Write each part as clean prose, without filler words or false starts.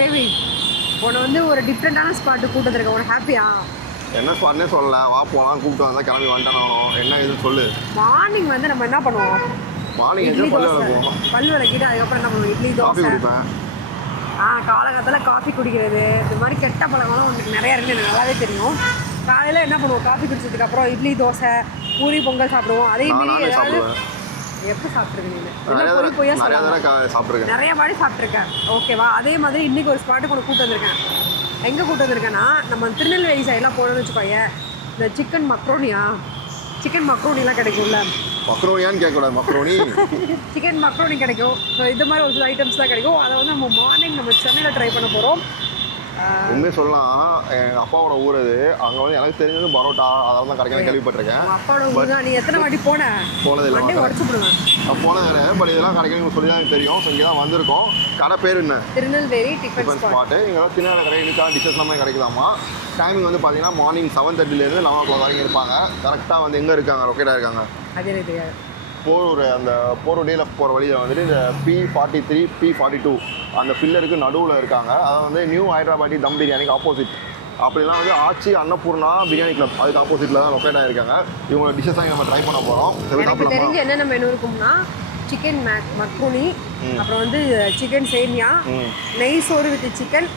Baby உன்னை வந்து ஒரு டிஃப்ரெண்டான ஸ்பாட்டு கூட்டு வந்திருக்கேன். உனக்கு ஹாப்பியா? என்ன ஸ்பாட்னே சொல்லல, வா போகலாம் கூப்பிட்டு வந்தால் கிளம்பி வந்துட்டானோ என்ன எதுன்னு சொல்லு. மார்னிங் வந்து நம்ம என்ன பண்ணுவோம்? மார்னிங் இட்லி பல்லு தோசை, விளக்குவோம், பல் விளக்கிட்டு அதுக்கப்புறம் என்ன பண்ணுவோம்? இட்லி காஃபி தோசை. குடிப்பேன். காலகாலத்தில் காஃபி குடிக்கிறது, இந்த மாதிரி கெட்ட பழங்கள்லாம் உனக்கு நிறையா இருக்குது, எனக்கு நல்லாவே தெரியும். காலையில் என்ன பண்ணுவோம்? காஃபி குடிச்சதுக்கப்புறம் இட்லி தோசை பூரி பொங்கல் சாப்பிடுவோம். அதே மாரி ஏதாவது எப்போ சாப்பிட்ருக்கேன்? நீங்கள் பொய்யா சாப்பிட்ருக்கேன், நிறைய வாட்டி சாப்பிட்ருக்கேன். ஓகேவா? அதே மாதிரி இன்றைக்கி ஒரு ஸ்பாட்டுக்கு ஒன்று கூட்டு வந்திருக்கேன். எங்கே கூட்டு வந்திருக்கேன்னா, நம்ம திருநெல்வேலி சைடெலாம் போனோம்னு வச்சுக்கோங்க, இந்த சிக்கன் மக்ரோனிலாம் கிடைக்கும்ல. மக்ரோனியான்னு கேட்கக்கூடாது, மக்ரோனி சிக்கன் மக்ரோனி கிடைக்கும். ஸோ இது மாதிரி ஒரு சில ஐட்டம்ஸ் தான் கிடைக்கும். அதை வந்து நம்ம மார்னிங் நம்ம சென்னையில் ட்ரை பண்ண போகிறோம். உண்மையை சொல்லலாம், எங்கள் அப்பாவோட ஊர் அது. அங்கே வந்து எனக்கு தெரிஞ்சது பரோட்டா அதெல்லாம் தான் கிடைக்கும் கேள்விப்பட்டிருக்கேன். அப்பாவோட ஊர் தான். நீ எத்தனை வாட்டி போனதில்லை, உடச்சுடுவேன். நான் போனது பட் இதெல்லாம் கிடைக்கும் சொல்லி தான் எனக்கு தெரியும். ஸோ இங்கே தான் வந்திருக்கோம். கடை பேர் என்ன? Tirunelveli tiffin spot. இங்கெல்லாம் சின்ன கடை இனிக்கான டிஷ்ஷஸ் எல்லாமே கிடைக்குதாமா. டைமிங் வந்து பார்த்தீங்கன்னா மார்னிங் 7:30 11 o'clock வரைக்கும் இருப்பாங்க. கரெக்டாக வந்து எங்கே இருக்காங்க, லொக்கேட்டாக இருக்காங்க? அது எனக்கு தெரியாது. அந்த போரூர் டீலர் போகிற வழியில் வந்துட்டு இந்த P43 P42 அந்த பில்லருக்கு நடுவில் இருக்காங்க. அதை வந்து நியூ ஹைதராபாடி தம் பிரியாணிக்கு ஆப்போசிட். அப்படிலாம் வந்து ஆச்சி அன்னபூர்ணா பிரியாணி கிளப் அதுக்கு ஆப்போசிட்டில் தான் லொக்கேட் ஆகிருக்காங்க. இவங்களோட டிஷ்ஷஸ் தான் நம்ம ட்ரை பண்ண போகிறோம். எனக்கு தெரிஞ்சு என்னென்ன மெனு இருக்கும்னா, சிக்கன் மக்ரூனி, அப்புறம் வந்து சிக்கன் சேமியா, நெய் சோறு வித் சிக்கன்,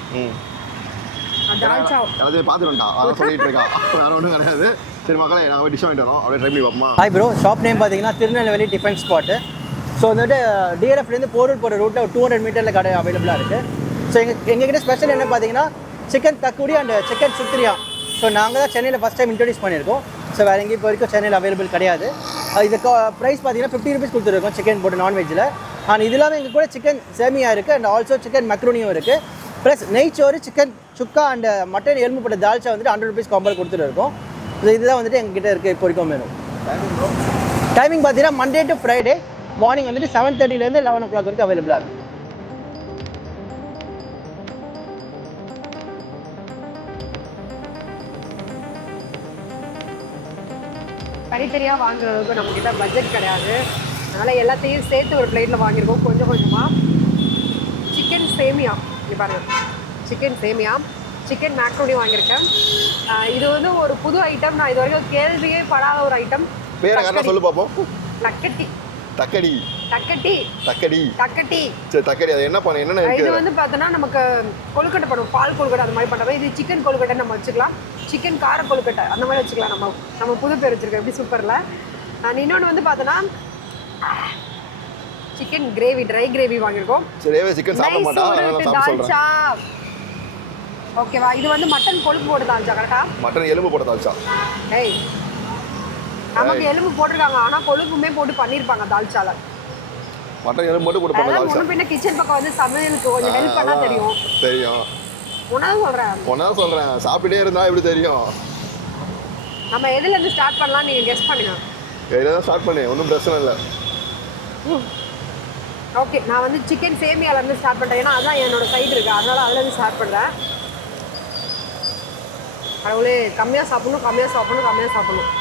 தால்ச்சா. எல்லாத்தையும் பார்த்துட்டா அதான் சொல்லிட்டு இருக்கா, வேறு ஒன்றும் கிடையாது. சரி மக்களே, நாங்கள் டிஷ் வாங்கிட்டு வரோம், அப்படியே ட்ரை பண்ணி பார்ப்போமா? ஹாய் ப்ரோ, ஷாப் நேம் பார்த்தீங்கன்னா திருநெல்வேலி டிஃபன் ஸ்பாட்டு. ஸோ வந்துட்டு டிஎல்எஃப்லேருந்து போரூர் போகிற ரூட்டில் ஒரு 200 மீட்டரில் கடை அவைலபிளாக இருக்குது. ஸோ எங்ககிட்ட ஸ்பெஷல் என்ன பார்த்தீங்கன்னா சிக்கன் தக்குடி அண்ட் சிக்கன் சுத்திரியா. ஸோ நாங்கள் தான் சென்னையில் ஃபஸ்ட் டைம் இன்ட்ரடியூஸ் பண்ணியிருக்கோம். ஸோ வேறு எங்கேயும் இப்போ வரைக்கும் சென்னையில் அவைலபிள் கிடையாது. இது ப்ரைஸ் பார்த்தீங்கன்னா 50 rupees கொடுத்துருக்கோம் சிக்கன் போட்டு நான்வெஜ்ஜில். அண்ட் இது இல்லாமல் எங்கள் கூட சிக்கன் சேமியா இருக்குது அண்ட் ஆல்சோ சிக்கன் மக்ரூனியும் இருக்குது. ப்ளஸ் நெய்ச்சோறு, சிக்கன் சுக்கா அண்ட் மட்டன் எலும்பு போட்ட தால்ச்சா வந்துட்டு 100 rupees காம்போ கொடுத்துருக்கோம். ஸோ இதுதான் வந்துட்டு எங்ககிட்ட இருக்குது இப்போ வரைக்கும் வேணும். டைமிங் பார்த்தீங்கன்னா மண்டே டு ஃப்ரைடே மார்னிங் வந்துட்டு 7:30 11 o'clock வரைக்கும் அவைலபிளாக இருக்குது. தனித்தனியாக வாங்குற அளவுக்கு நம்மக்கிட்ட பட்ஜெட் கிடையாது. அதனால் எல்லாத்தையும் சேர்த்து ஒரு பிளேட்டில் வாங்கியிருக்கோம் கொஞ்சம் கொஞ்சமாக. சிக்கன் சேமியா, இங்கே பாருங்கள், சிக்கன் சேமியா, சிக்கன் மேக்ரோனி வாங்கியிருக்கேன். இது வந்து ஒரு புது ஐட்டம், நான் இது வரைக்கும் கேள்வியே படாத ஒரு ஐட்டம். பேரை கரெக்டாக சொல்லு பார்ப்போம். தக்கட்டி. தக்கடி. தக்கட்டி. தக்கடி. தக்கட்டி. சரி, தக்கடி. அது என்ன பண்ண என்ன இது வந்து பார்த்தோன்னா நமக்கு கொழுக்கட்டை பண்ணுவோம், பால் கொழுக்கட்டை அந்த மாதிரி பண்ணுறோம். இது சிக்கன் கொழுக்கட்டை நம்ம வச்சுக்கலாம், சிக்கன் கார கொழுக்கட்டை அந்த மாதிரி வச்சுக்கலாம். நம்ம புது பேர் வச்சுருக்கோம், எப்படி சூப்பரில். இன்னொன்று வந்து பார்த்தோன்னா சிக்கன் கிரேவி, ட்ரை கிரேவி வாங்கியிருக்கோம். சரி, சிக்கன் சாப்பிட மாட்டா, தால்ச்சா. ஓகேவா? இது வந்து மட்டன் கொழுப்பு போட்டு தால்ச்சா. கரெக்டா? மட்டன் எலும்பு போட்டு தால்ச்சா. ஏய், நமக்கு எலும்பு போட்டிருக்காங்க, ஆனால் கொழுப்புமே போட்டு பண்ணியிருப்பாங்க தால்ச்சால. மட்டன் எலும்பு போட்டு கொடுப்பாங்க தால்ச்சா. பின்ன கிச்சன் பக்கம் வந்து சமையலுக்கு கொஞ்சம் ஹெல்ப் பண்ணா தெரியும். உனதான் சொல்றேன், சாப்பிட்டே இருந்தா எப்படி தெரியும்? நம்ம எதுல இருந்து ஸ்டார்ட் பண்ணலாம், நீங்க கெஸ் பண்ணுங்க. எதுல தான் ஸ்டார்ட் பண்ணு, ஒன்றும் பிரச்சனை இல்லை. ஓகே, நான் வந்து சிக்கன் சேமியால இருந்து ஸ்டார்ட் பண்றேன், ஏன்னா அதான் என்னோட சைடு இருக்கு, அதனால அதுல இருந்து ஸ்டார்ட் பண்றேன். கடவுளே, கம்மியா சாப்பிடணும், கம்மியா சாப்பிடணும், கம்மியா சாப்பிடணும்.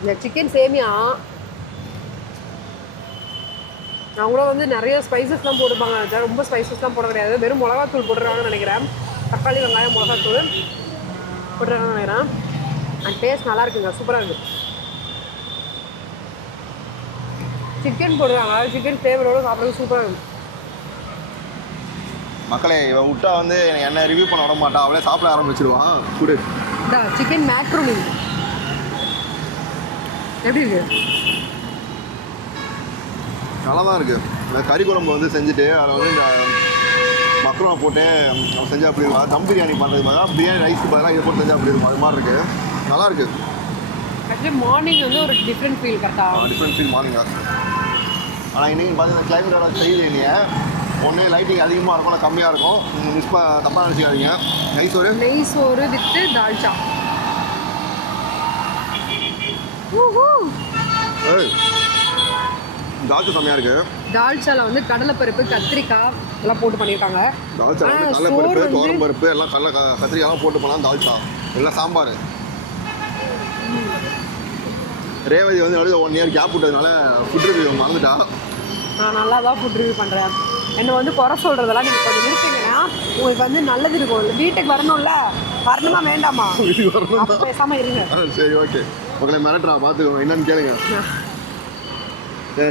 இந்த சிக்கன் சேமியா அவங்களும் வந்து நிறைய ஸ்பைசஸ்லாம் போட்டுப்பாங்க. ரொம்ப ஸ்பைசஸ்லாம் போட கிடையாது, வெறும் மிளகாத்தூள் போட்டுறாங்கன்னு நினைக்கிறேன். தக்காளி, வெங்காயம், மிளகாத்தூள் போட்டுறாங்கன்னு நினைக்கிறேன். அண்ட் டேஸ்ட் நல்லா இருக்குங்க, சூப்பராக இருக்குது. சிக்கன் போடுறாங்க, சிக்கன் ஃப்ளேவரோடு சாப்பிட்றது சூப்பராக இருக்குது. மக்களே, இவன் விட்டா வந்து என்ன ரிவ்யூ பண்ண விட மாட்டான், அவளே சாப்பிட ஆரம்பிச்சிடுவான். குடு. சிக்கன் மேக்ரோனி எப்படி இருக்கு? நல்லா தான் இருக்குது. இந்த கறி குழம்பு வந்து செஞ்சுட்டு அதில் வந்து இந்த மக்ரோனை போட்டு அவன் செஞ்சால் அப்படி இருக்கும். தம் பிரியாணி பண்ணுறது மாதிரி பிரியாணி ரைஸ்க்கு பதிலாக இதை போட்டு செஞ்சால் அப்படி இருக்கும். அது மாதிரி இருக்குது, நல்லா இருக்குது. ஆக்சுவலி மார்னிங் வந்து ஒரு டிஃப்ரெண்ட் ஃபீல். கரெக்டாக டிஃப்ரெண்ட் ஃபீல் மார்னிங்காக. ஆனால் இன்றைக்கி பார்த்தீங்கன்னா கிளைமேட்டோட செய்யுது. இல்லையா, ஒன்று லைட்டிங் அதிகமாக இருக்கும், கம்மியாக இருக்கும். மிஸ் தப்பாக நினச்சிக்காதீங்க. நெய் சோறு வித்து தால்ச்சா. தால்ச்சா செம்மையாக இருக்குது. தால்ச்சால வந்து கடலைப்பருப்பு, கத்திரிக்காய் எல்லாம் போட்டு பண்ணியிருக்காங்க. தால்ச்சா வந்து கடலைப்பருப்பு, துவரம் பருப்பு எல்லாம் கத்திரிக்காயெல்லாம் போட்டு பண்ணலாம். தால்ச்சா எல்லாம் சாம்பார். ரேவதி வந்து நடுவில் 1 இயர் கேப் விட்டதுனால ஃபுட் ரிவ்யூ மறந்துட்டா. நான் நல்லா தான் ஃபுட் ரிவ்யூ பண்ணுறேன். என்னை வந்து குறை சொல்கிறதெல்லாம் நீங்கள் கொஞ்சம் நிறுத்திங்கன்னா உங்களுக்கு வந்து நல்லது இருக்கும். வீட்டுக்கு வரணும்ல, வரணுமா வேண்டாமா? வீட்டுக்கு வரணும். அப்போ பேசாமல் இருங்க. சரி ஓகே. உங்களை மிரட்டுறா பார்த்துக்கோங்க, என்னன்னு கேளுங்க.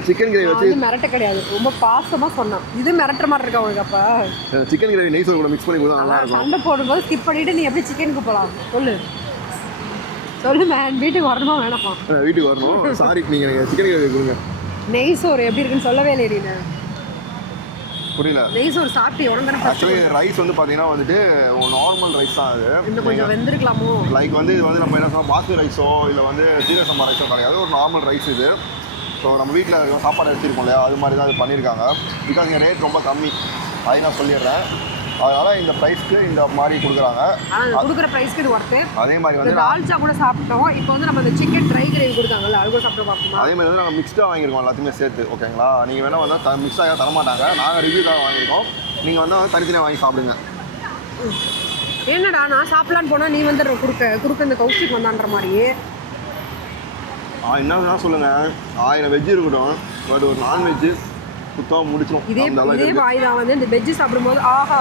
சிக்கன் கிரேவி வச்சு வந்து மிரட்ட கிடையாது, ரொம்ப பாசமாக சொன்னேன். இது மிரட்டுற மாதிரி இருக்கா உங்களுக்கு? அப்போ சிக்கன் கிரேவி நெய் சோறு கூட மிக்ஸ் பண்ணி கொடுத்தா நல்லா இருக்கும். சண்டை போடும்போது ஸ்கிப் பண்ணிவிட்டு நீ எப்படி சிக்கனுக்கு போகலாம்? சொல்லு மேன், வீட்டுக்கு வரணுமா வேணாமா? வீட்டுக்கு வரணும். சாரி, நீங்கள் சிக்கன் கிரேவி கொடுங்க. நெய் சோறு எப்படி இருக்குன்னு சொல்லவே இல்லை நீ. புரியல. நெய் சோறு சாப்பிட்டு உடனே ஆக்சுவலி ரைஸ் வந்து பார்த்தீங்கன்னா வந்துட்டு நார்மல் ரைஸ் தான் அது. இன்னும் கொஞ்சம் வெந்திருக்கலாமோ? லைக் வந்து இது வந்து நம்ம என்ன சொன்னால் பாஸ்மதி ரைஸோ இல்லை வந்து சீரக சம்பா ரைஸோ கிடையாது, ஒரு நார்மல் ரைஸ் இது. ஸோ நம்ம வீட்டில் சாப்பாடு எடுத்துருக்கோம் இல்லையா, அது மாதிரி தான் அது பண்ணியிருக்காங்க. பிகாஸ் இங்கே ரேட் ரொம்ப கம்மி, அதை நான் சொல்லிடுறேன். அதனால் இந்த ப்ரைஸ்க்கு இந்த மாதிரி கொடுக்குறாங்க. ஆனால் கொடுக்குற ப்ரைஸ்க்கு இது ஒர்த்து. அதே மாதிரி வந்து தால்ச்சா கூட சாப்பிட்டோம். இப்போ வந்து நம்ம இந்த சிக்கன் ட்ரை கிரேவி கொடுத்தாங்கல்ல, அது கூட சாப்பிட்டு பார்ப்போமா? அதே மாதிரி வந்து நாங்கள் மிக்ஸ்டாக வாங்கியிருக்கோம் எல்லாத்தையுமே சேர்த்து. ஓகேங்களா, நீங்கள் வேணால் வந்தால் மிக்ஸ்டாக தரமாட்டாங்க. நாங்கள் ரிவ்யூக்காக வாங்கியிருக்கோம். நீங்கள் வந்தால் தனித்தனியாக வாங்கி சாப்பிடுங்க. என்னடா நான் சாப்பிட்லான்னு போனால் நீ வந்து குறுக்க இந்த கௌஷிக் வந்தான்ற மாதிரியே. என்ன சொல்லுங்கள், 1000 வெஜ்ஜு இருக்கட்டும், பட் ஒரு நான்வெஜ்ஜு சுத்தமாக முடிச்சிடும். இதே வாய் தான் வந்து இந்த வெஜ்ஜு சாப்பிடும்போது ஆஹா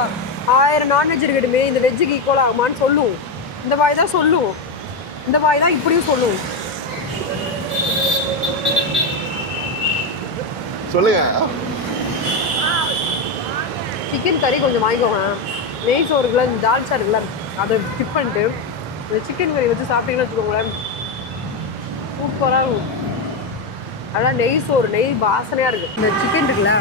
1000 நான்வெஜ் இருக்கட்டுமே, இந்த வெஜ்ஜுக்கு ஈக்குவல் ஆகுமான்னு சொல்லும். இந்த வாய் தான் சொல்லும், இந்த வாய் தான் இப்படியும் சொல்லும். சொல்லுங்க. சிக்கன் கறி கொஞ்சம் வாங்கிக்கோங்க. நெய் சோறுக்குள்ள இந்த தால்ச்சா இருக்குல்ல, அதை ஸ்கிப் பண்ணிட்டு இந்த சிக்கன் கறி வச்சு சாப்பிட்டீங்கன்னு வச்சுக்கோங்களேன், சூப்பராக இருக்கும். அதான் நெய் சோறு, நெய் வாசனையாக இருக்குது. இந்த சிக்கன் இருக்குல்ல,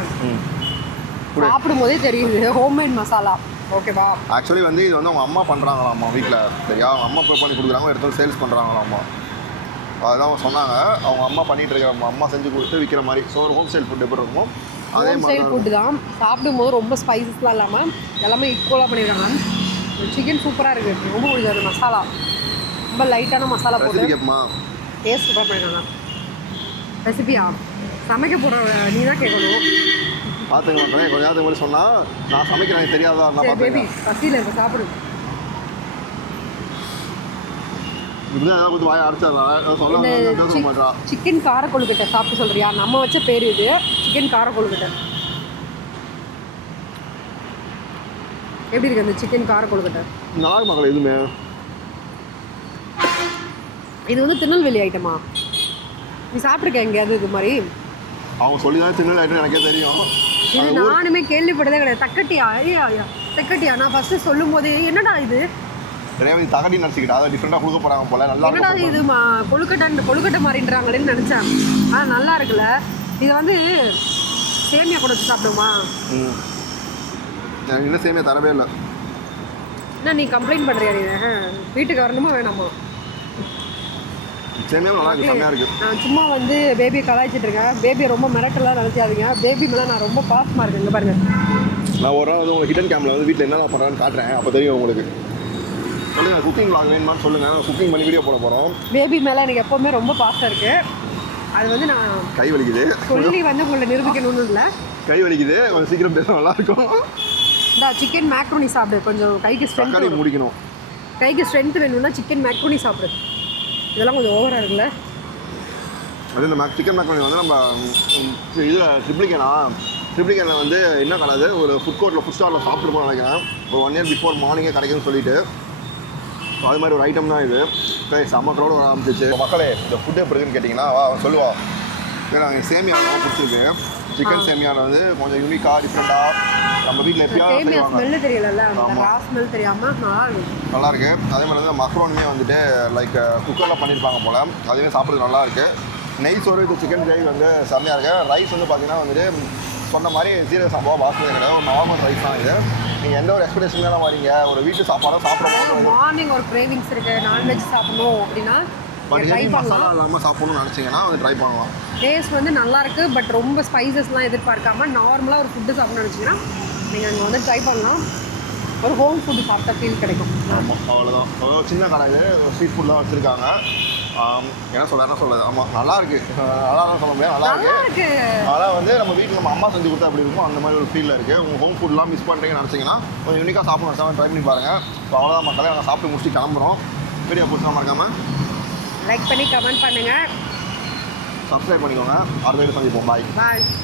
சாப்பிடும் போதே தெரியுது ஹோம்மேட் மசாலா. ஓகேவா? ஆக்சுவலி வந்து இது வந்து அவங்க அம்மா பண்ணுறாங்களாம்மா வீட்டில். சரியா, அவங்க அம்மா ப்ரிப்பேர் பண்ணி கொடுக்குறாங்க, எடுத்து சேல்ஸ் பண்ணுறாங்களாம்மா. அதுதான் அவங்க சொன்னாங்க. அவங்க அம்மா பண்ணிகிட்டு இருக்கிற, அம்மா செஞ்சு கொடுத்து விற்கிற மாதிரி. ஸோ ஒரு ஹோம் ஸ்டைல் ஃபுட் எப்படி இருக்கும் அதே ஹோம் மாதிரி ஸ்டைல் ஃபுட்டு தான். சாப்பிடும்போது ரொம்ப ஸ்பைசஸ்லாம் இல்லாமல் எல்லாமே ஈக்குவலாக பண்ணியிருக்காங்க. சிக்கன் சூப்பராக இருக்குது, ரொம்ப பிடிச்சது. அந்த மசாலா ரொம்ப லைட்டான மசாலா போட்டு கேட்போமா, டேஸ்ட் சூப்பராக பண்ணியிருக்காங்க. ரெசிபியா சமைக்க போகிற நீ தான் கேட்கணும். பார்த்துங்க மக்களே, கொஞ்ச நேரத்துக்கு முன்னாடி சொன்னால் நான் சமைக்கிறேன் எனக்கு தெரியாதா இருந்தால் பேபி பார்த்துங்க. பசியில் இருக்க சாப்பிடு. இப்படிதான் ஏதாவது கொஞ்சம் வாயை அடிச்சிடலாம், சொல்ல மாட்டா. சிக்கன் கார கொழுக்கட்டை சாப்பிட்டு சொல்கிறியா? நம்ம வச்ச பேர் இது, சிக்கன் கார கொழுக்கட்டை. எப்படி இருக்குது அந்த சிக்கன் கார கொழுக்கட்டை? நல்லா இருக்கு மக்களே. எதுவுமே இது வந்து திருநெல்வேலி ஐட்டமா? நீ சாப்பிட்ருக்க எங்கேயாவது இது மாதிரி? அவங்க சொல்லி தான் திருநெல்வேலி ஐட்டம் எனக்கே தெரியும். இது நானுமே கேள்விப்பட்டதே கிடையாது. தக்கட்டியா? ஐயா தக்கட்டியா? நான் ஃபஸ்ட்டு சொல்லும் போதே என்னடா இது ரேவதி தகடி நினச்சிக்கிட்டா, அதை டிஃப்ரெண்டாக கொடுக்க போகிறாங்க போல. நல்லா என்னடா இது கொழுக்கட்டை மாதிரின்றாங்களேன்னு நினச்சேன். ஆனால் நல்லா இருக்குல்ல. இதை வந்து சேமியா கூட வச்சு சாப்பிடுமா? எனக்கு இன்னும் சேமியா தரவே இல்லை. என்ன நீ கம்ப்ளைண்ட் பண்ணுறியா? நீ வீட்டுக்கு வரணுமா வேணாமா? சேமியா நல்லா இருக்குது, செம்மையாக இருக்குது. நான் சும்மா வந்து பேபியை கலாய்ச்சிட்டு இருக்கேன். பேபியை ரொம்ப மிரட்டலாம் நினச்சாதீங்க. பேபி மேலே நான் ரொம்ப பாசமாக இருக்கேன். இங்கே பாருங்கள், நான் ஒரு நாள் வந்து உங்களுக்கு ஹிடன் கேமில் வந்து வீட்டில் என்ன பண்ணுறேன்னு காட்டுறேன், அப்போ தெரியும் உங்களுக்கு. சொல்லுங்கள், குக்கிங் vlog வேணுமான்னு சொல்லுங்கள், குக்கிங் பண்ணி வீடியோ போட போகிறோம். பேபி மேலே எனக்கு எப்போவுமே ரொம்ப பாசம் இருக்குது. அது வந்து நான் கை வலிக்குது சொல்லி வந்து உங்களை நிரூபிக்கணும்னு இல்லை. கை வலிக்குது, கொஞ்சம் சீக்கிரம் பேச நல்லாயிருக்கும். இந்த சிக்கன் மேக்ரோனி சாப்பிடு, கொஞ்சம் கைக்கு ஸ்ட்ரென்த் தக்காளி முடிக்கணும். கைக்கு ஸ்ட்ரென்த் வேணும்னா சிக்கன் மேக்ரோனி சாப்பிடு. இதெல்லாம் கொஞ்சம் ஓவராக இருக்குல்ல. அது இந்த சிக்கன் மேக்ரோனி வந்து நம்ம இதில் ட்ரிப்ளிகேனில் வந்து என்ன கிடையாது, ஒரு ஃபுட் கோர்ட்டில் ஃபுட் ஸ்டாலில் சாப்பிட்டு போக நினைக்கிறேன். ஒரு 1 இயர் பிஃபோர் மார்னிங்கே கிடைக்குன்னு சொல்லிட்டு அது மாதிரி ஒரு ஐட்டம் தான் இது. சரி, செம்ம க்ரௌடு வர ஆரம்பிச்சிச்சு. மக்களே, இந்த ஃபுட்டு எப்படி இருக்குன்னு கேட்டிங்கன்னா சொல்லுவா. ஏன்னா சேமியாலாம் பிடிச்சிருக்கு. சிக்கன் சேமியாவில் வந்து கொஞ்சம் யூனிக்காக டிஃப்ரெண்ட்டாக நம்ம வீட்டில் எப்பயாவது செய்வாங்க. ஸ்மெல்லு தெரியல, ரா ஸ்மெல் தெரியாமல் நல்லா இருக்கு. அதே மாதிரி வந்து மக்ரோனுமே வந்துட்டு லைக் குக்கரில் பண்ணியிருப்பாங்க போல், அதுவே சாப்பிட்றது நல்லா இருக்கு. நெய் சோறு இது சிக்கன் கிரேவி வந்து செம்மையாக இருக்குது. ரைஸ் வந்து பார்த்தீங்கன்னா வந்துட்டு சொன்ன மாதிரி சீரக சம்பா பாஸ்மதி கிடையாது, ஒரு நார்மல் ரைஸ் தான் இது. நீங்கள் எந்த ஒரு எக்ஸ்பெக்டேஷன் தான் வரீங்க, ஒரு வீட்டு சாப்பாடாக சாப்பிட்றோம். மார்னிங் ஒரு கிரேவிங்ஸ் இருக்குது, நான்வெஜ் சாப்பிடணும் அப்படின்னா ட்ரை மசாலா பண்ணலாம். இல்லாமல் சாப்பிடணும்னு நினச்சிங்கன்னா வந்து ட்ரை பண்ணலாம். டேஸ்ட் வந்து நல்லாயிருக்கு. பட் ரொம்ப ஸ்பைசஸ்லாம் எதிர்பார்க்காம நார்மலாக ஒரு ஃபுட்டு சாப்பிடணும்னு நினச்சிங்கன்னா நீங்கள் அங்கே வந்து ட்ரை பண்ணலாம். ஒரு ஹோம் ஃபுட்டு சாப்பிட்டா ஃபீல் கிடைக்கும். ஆமாம், அவ்வளோதான். அவ்வளோ சின்ன கடையில் ஸ்ட்ரீட் ஃபுட்லாம் வச்சுருக்காங்க. என்ன சொல்கிறது, ஆமாம் நல்லா இருக்குது. நல்லா தான் சொல்ல முடியாது, நல்லா இருக்குது. அதனால் வந்து நம்ம வீட்டில் நம்ம அம்மா செஞ்சு கொடுத்தா அப்படி இருக்கும், அந்த மாதிரி ஒரு ஃபீலில் இருக்குது. உங்கள் ஹோம் ஃபுட்லாம் மிஸ் பண்ணுறீங்கன்னு நினச்சிங்கன்னா கொஞ்சம் யூனிக்காக சாப்பிடணும், ட்ரை பண்ணி பாருங்கள். இப்போ அவ்வளோதான் மக்களே, நாங்கள் சாப்பிட்டு முடிச்சுட்டு கிளம்புறோம். வீடியோ பிடிச்சா மறக்காமல் லைக் பண்ணி கமெண்ட் பண்ணுங்கள். சப்ஸ்கிரைப் பண்ணிக்கோங்க. அடுத்த வீடியோ சந்திப்போம். பாய். பாய்.